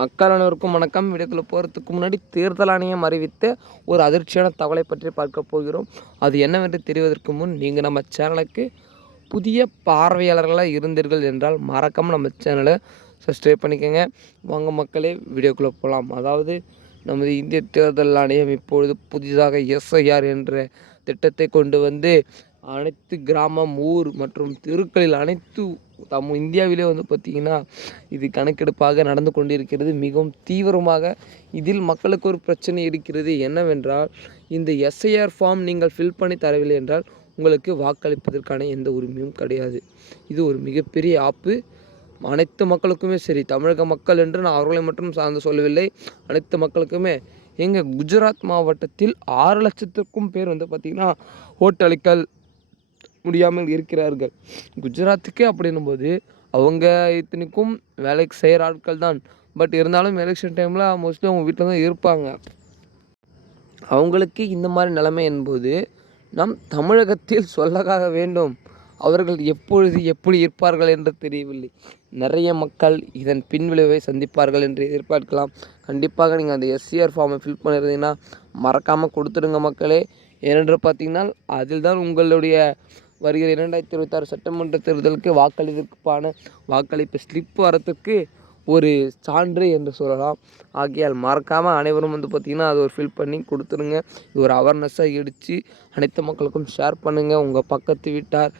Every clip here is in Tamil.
மக்கள் அனைவருக்கும் வணக்கம். வீடியோக்குள்ளே போகிறதுக்கு முன்னாடி தேர்தல் ஆணையம் அறிவித்த ஒரு அதிர்ச்சியான தகவலை பற்றி பார்க்க போகிறோம். அது என்னவென்று தெரிவதற்கு முன் நீங்கள் நம்ம சேனலுக்கு புதிய பார்வையாளர்களாக இருந்தீர்கள் என்றால் மறக்காமல் நம்ம சேனலை சப்ஸ்கிரைப் பண்ணிக்கோங்க. வாங்க மக்களே வீடியோக்குள்ளே போகலாம் அதாவது நமது இந்திய தேர்தல் ஆணையம் இப்பொழுது புதிதாக எஸ்ஐஆர் என்ற திட்டத்தை கொண்டு வந்து அனைத்து கிராமம் ஊர் மற்றும் தெருக்களில் அனைத்து தம் இந்தியாவிலே வந்து பார்த்திங்கன்னா இது கணக்கெடுப்பாக நடந்து கொண்டிருக்கிறது. மிகவும் தீவிரமாக இதில் மக்களுக்கு ஒரு பிரச்சனை இருக்கிறது. என்னவென்றால் இந்த எஸ்ஐஆர் ஃபார்ம் நீங்கள் ஃபில் பண்ணி தரவில்லை என்றால் உங்களுக்கு வாக்களிப்பதற்கான எந்த உரிமையும் கிடையாது. இது ஒரு மிகப்பெரிய ஆப்பு. அனைத்து மக்களுக்குமே சரி தமிழக மக்கள் என்று நான் அவர்களை மட்டும் சார்ந்து சொல்லவில்லை. அனைத்து மக்களுக்குமே எங்கள் குஜராத் மாவட்டத்தில் ஆறு லட்சத்துக்கும் பேர் வந்து பார்த்திங்கன்னா ஓட்டளிக்கல் முடியாமல் இருக்கிறார்கள். குஜராத்துக்கே அப்படின்னும் போது அவங்க இத்தனைக்கும் வேலைக்கு செய்கிற ஆட்கள் தான். பட் இருந்தாலும் எலெக்ஷன் டைமில் மோஸ்ட்லி அவங்க வீட்டில் தான் இருப்பாங்க. அவங்களுக்கு இந்த மாதிரி நிலைமை என்பது நம் தமிழகத்தில் சொல்லக்காக வேண்டும். அவர்கள் எப்பொழுது எப்படி இருப்பார்கள் என்று தெரியவில்லை. நிறைய மக்கள் இதன் பின்விளைவை சந்திப்பார்கள் என்று எதிர்பார்க்கலாம். கண்டிப்பாக நீங்கள் அந்த எஸ்சிஆர் ஃபார்மை ஃபில் பண்ணியிருந்தீங்கன்னா மறக்காமல் கொடுத்துடுங்க மக்களே. ஏனென்று பார்த்தீங்கன்னா அதில் தான் உங்களுடைய வருகிற இரண்டாயிரத்தி இருபத்தாறு சட்டமன்ற தேர்தலுக்கு வாக்களிப்புக்கான வாக்களிப்பு ஸ்லிப் வரத்துக்கு ஒரு சான்று என்று சொல்லலாம். ஆகையால் மறக்காமல் அனைவரும் வந்து பார்த்திங்கன்னா அது ஒரு ஃபில் பண்ணி கொடுத்துருங்க. இது ஒரு அவேர்னஸாக இடித்து அனைத்து மக்களுக்கும் ஷேர் பண்ணுங்கள் உங்கள் பக்கத்து வீட்டார்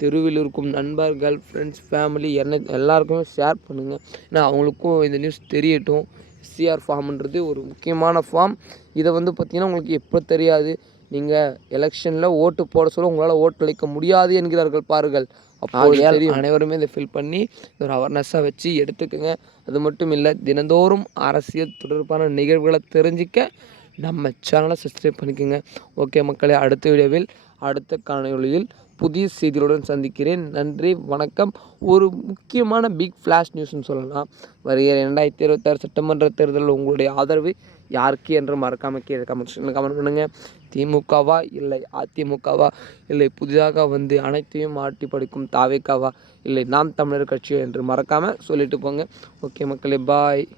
தெருவில் இருக்கும் நண்பர்கள் ஃப்ரெண்ட்ஸ் ஃபேமிலி என்ன எல்லாருக்குமே ஷேர் பண்ணுங்கள் ஏன்னா அவங்களுக்கும் இந்த நியூஸ் தெரியட்டும். சிஆர் ஃபார்ம்ன்றது ஒரு முக்கியமான ஃபார்ம் இதை வந்து பார்த்திங்கன்னா உங்களுக்கு எப்போ தெரியாது? நீங்கள் எலெக்ஷனில் ஓட்டு போட சொல்ல உங்களால் ஓட்டு அளிக்க முடியாது என்கிறார்கள் பாருங்கள். ஆகையால் அனைவருமே இதை ஃபில் பண்ணி ஒரு அவேர்னஸாக வச்சு எடுத்துக்கோங்க. அது மட்டும் இல்லை தினந்தோறும் அரசியல் தொடர்பான நிகழ்வுகளை தெரிஞ்சிக்க நம்ம சேனலை சப்ஸ்கிரைப் பண்ணிக்கோங்க. ஓகே மக்களே அடுத்த வீடியோவில் அடுத்த காணொளியில் புதிய செய்திகளுடன் சந்திக்கிறேன். நன்றி வணக்கம். ஒரு முக்கியமான பிக் ஃப்ளாஷ் நியூஸ்னு சொல்லலாம். வருகிற ரெண்டாயிரத்தி இருபத்தாறு சட்டமன்ற தேர்தலில் உங்களுடைய ஆதரவு யாருக்கு என்று மறக்காமல் கீழே கமெண்ட் செக்ஷனில் கமெண்ட் பண்ணுங்கள் திமுகவா? இல்லை. அதிமுகவா? இல்லை. புதிதாக வந்து அனைத்தையும் ஆட்டி படிக்கும் தாவேக்காவா? இல்லை. நாம் தமிழர் கட்சியோ என்று மறக்காமல் சொல்லிட்டு போங்க. ஓகே மக்களே பாய்